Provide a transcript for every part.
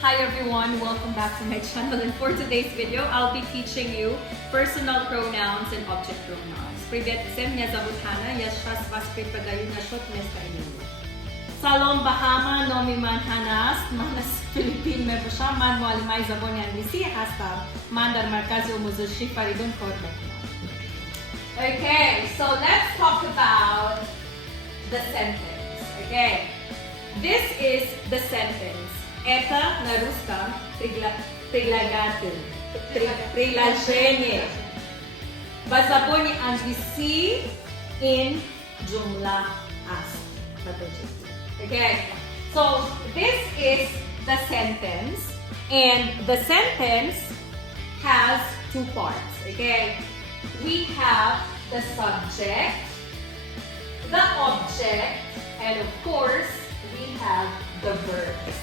Hi everyone, welcome back to my channel, and for today's video, I'll be teaching you personal pronouns and object pronouns. Привет всем, меня зовут Ханна, я сейчас вас преподаю насчет местоимений. Салом Bahama, номи ман Ханас, ман с Филиппин ме баша, ман муалимай забони английси, ҳастам. Ман дар маркази омӯзиши Фаридун кор мекунам. Okay, so let's talk about the sentence. Okay, this is the sentence. Это на русском приложение. Позабони английский in джумла ask. Okay, so this is the sentence, and the sentence has two parts. Okay, we have the subject, the object, and of course we have the verb.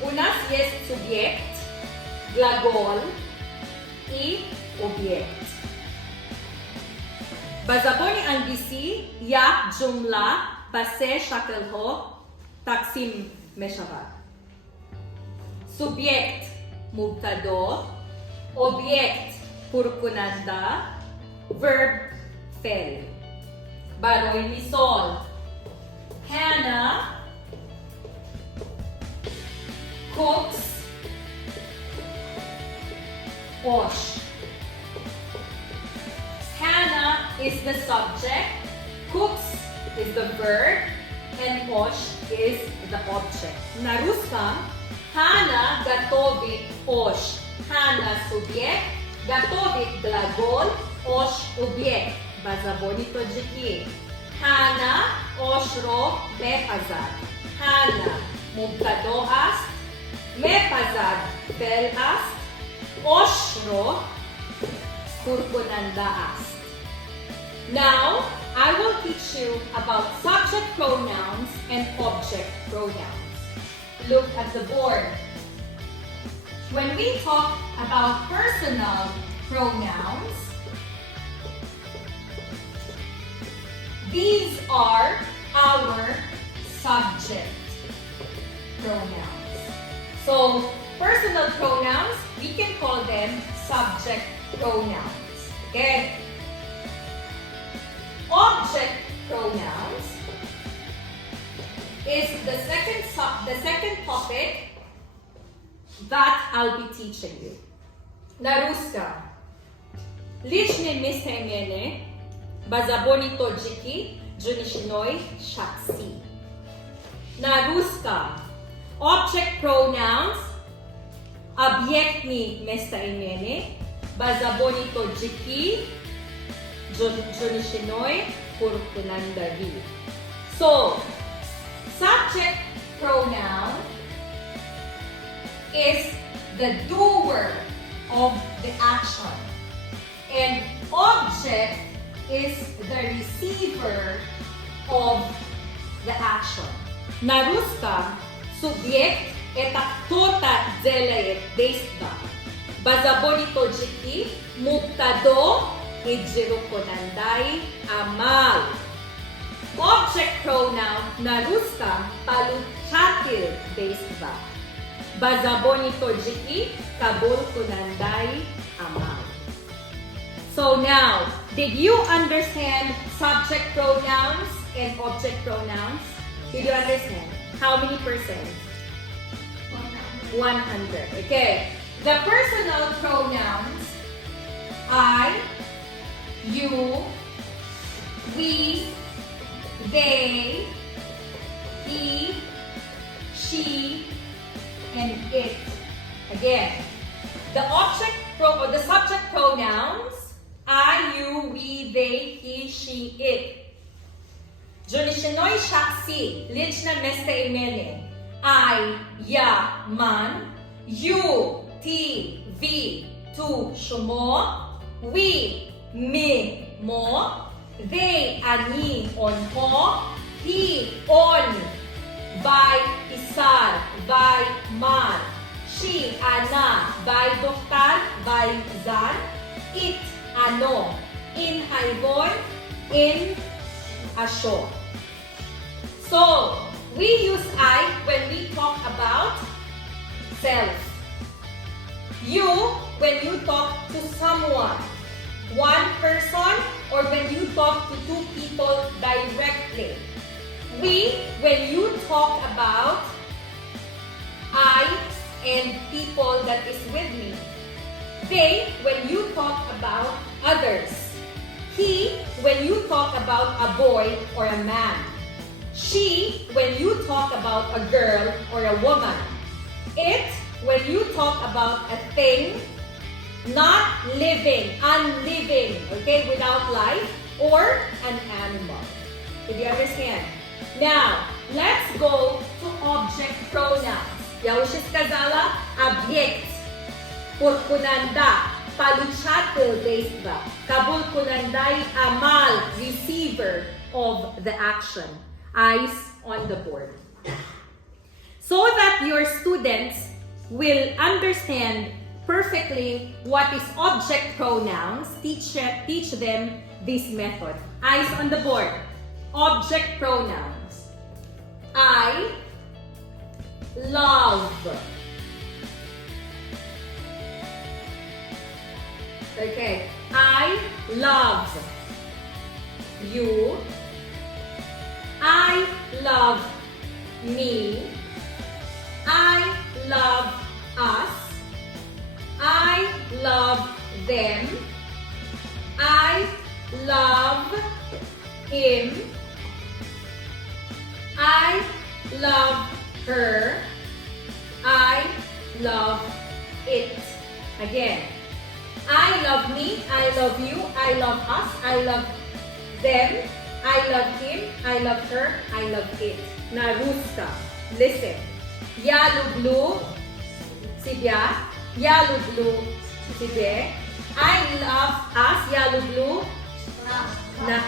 У нас есть субъект, глагол и объект. בזבוני אנגליסי, як ג'ומלה בזה שקלו תקסים משווה. סובייקט מובטדו, אובייקט פורקוננדה, verb fel. ברוי מיסול. Hannah cooks wash. Hannah is the subject, cooks is the verb, and wash is the object. На русском Hannah готовит wash. Hannah субъект, готовит глагол, wash объект. Базабони тоджики. Hannah ошро мепазад. Hannah мубтадо аст, мепазад фел аст, ошро пуркунанда аст. Now, I will teach you about subject pronouns and object pronouns. Look at the board. When we talk about personal pronouns, these are our subject pronouns. So, personal pronouns, we can call them subject pronouns. Okay? Object pronouns is the second topic that I'll be teaching you. На русском личные местоимения базабони тоджики ҷонишинҳои шахсӣ. На русском object pronouns объектни местоимения базабони тоджики ҷонишинҳои пуркунандави. So, subject pronoun is the doer of the action, and object is the receiver of the action. На русском субъект – это кто-то делает действие. Базабони тоджики мубтадо и джируконандай амал. Object pronoun на русском получатель действия. Базабони тоджики кабулкунандай амал. So now, did you understand subject pronouns and object pronouns? Did you understand? How many percent? 100. Okay. The personal pronouns, I, you, we, they, he, she, and it. Again, the subject pronouns, I, you, we, they, he, she, it. ҷонишинҳои шахсӣ, личное местоимение. I, я, ман, you, ти, ви, ту, шумо, we, ми, мо, they, они, онҳо, he, он, вай, писар, вай, мар, she, она, вай, духтар, вай, зан, it, ано, in, хайвон, in, ашо. So, we use I when we talk about self. You, when you talk to someone, one person, or when you talk to two people directly. We, when you talk about I and people that is with me. They, when you talk about others. He, when you talk about a boy or a man. She, when you talk about a girl or a woman. It, when you talk about a thing, not living, unliving, okay, without life, or an animal. Did you understand? Now, let's go to object pronouns. Я уже сказала объект, пуркунанда, получатель действа, кабулкунандай амал, receiver of the action. Eyes on the board. So that your students will understand perfectly what is object pronouns, teach them this method. Eyes on the board. Object pronouns. I love. Okay. I love you. I love me. I love us. I love them. I love him. I love her. I love it. Again. I love me. I love you. I love us. I love them. I love him. I love her. I love it. Naruska. Listen. Я люблю себя. Я люблю тебе. I love us. Я люблю нас.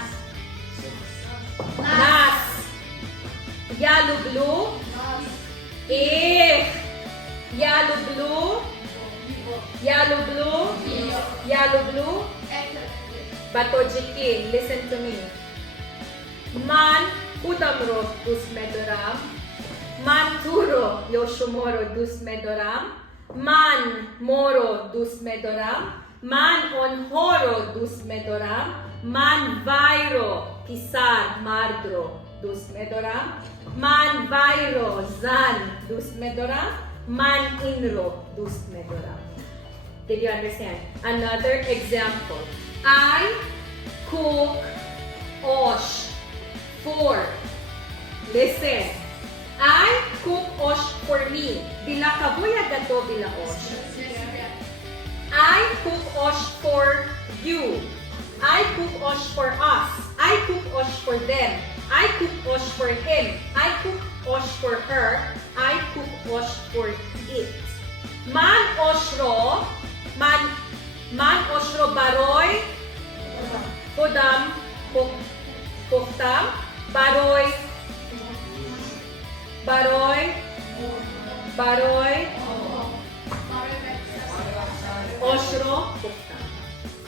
Нас. Я люблю их. Я люблю. Я люблю. Я люблю. Батоджики, listen to me. Man udamro dus medoram. Man turo yoshomoro dus medoram. Man moro dus medoram. Man onhoro dus medoram. Man vairo pisar mardro dus medoram. Man vairo zan dus medoram. Man inro dus medoram. Did you understand? Another example. I cook osh for. Listen. I cook osh for me. Bila kabuya dato bila osh. I cook osh for you. I cook osh for us. I cook osh for them. I cook osh for him. I cook osh for her. I cook osh for it. Man oshro. Man oshro baroy. Kodam. Koftam. Baroy. Baroy. Baroy. Oshro. Koftam.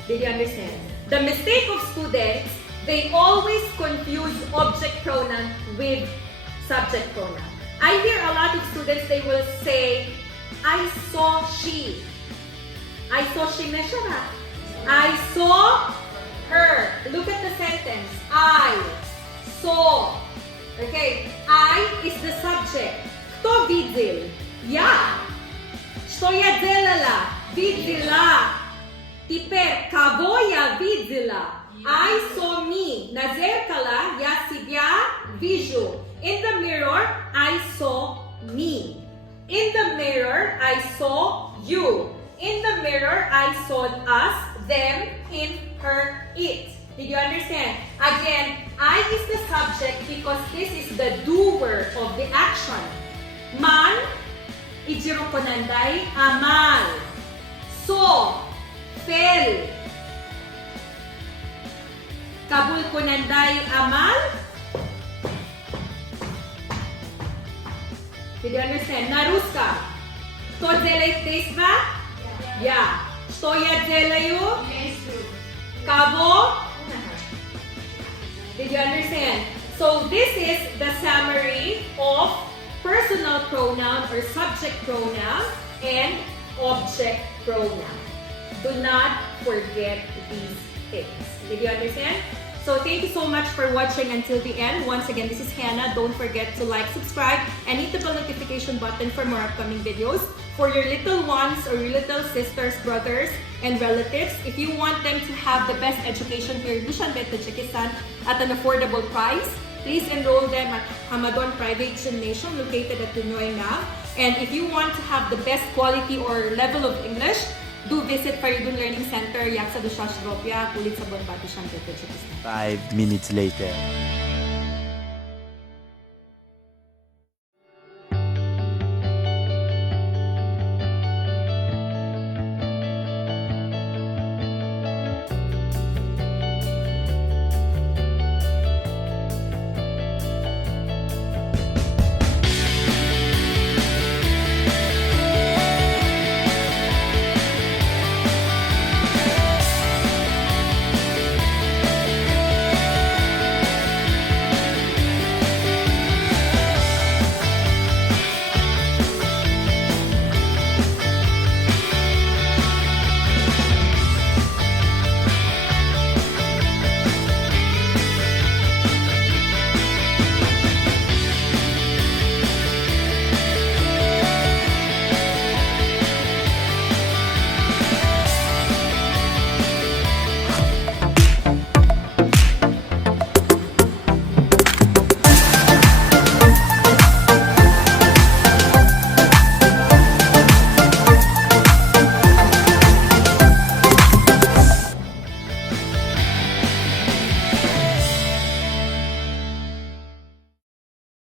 Did you understand? The mistake of students, they always confuse object pronoun with subject pronoun. I hear a lot of students, they will say, I saw she. I saw she na siya ba? I saw her. Look at the sentence. I saw. Okay. I is the subject. Кто видел? Я. Что я делала? Видела. Теперь, кого я видела? I saw me. На зеркало я себя вижу. In the mirror, I saw me. In the mirror, I saw you. In the mirror, I saw us, them, him, her, it. Did you understand? Again, I is the subject because this is the doer of the action. Man, ijiro konandai, amal. Saw, fell. Kabul konandai, amal. Did you understand? Наруска. Кто делает действа? Я. Что я делаю? Кого? Did you understand? So this is the summary of person personal pronoun or subject pronoun and object pronoun. Do not forget these things. Did you understand? So thank you so much for watching until the end. Once again, this is Hannah. Don't forget to like, subscribe, and hit the bell notification button for more upcoming videos. For your little ones or your little sisters, brothers, and relatives, if you want them to have the best education here in Tajikistan at an affordable price, please enroll them at Hamadon Private Gymnasium located at Dunoy Nav. And if you want to have the best quality or level of English, do visit Faridun Learning Center, Yaksa Dushashropia, Kulit sa Bonbati, Tajikistan. 5 minutes later.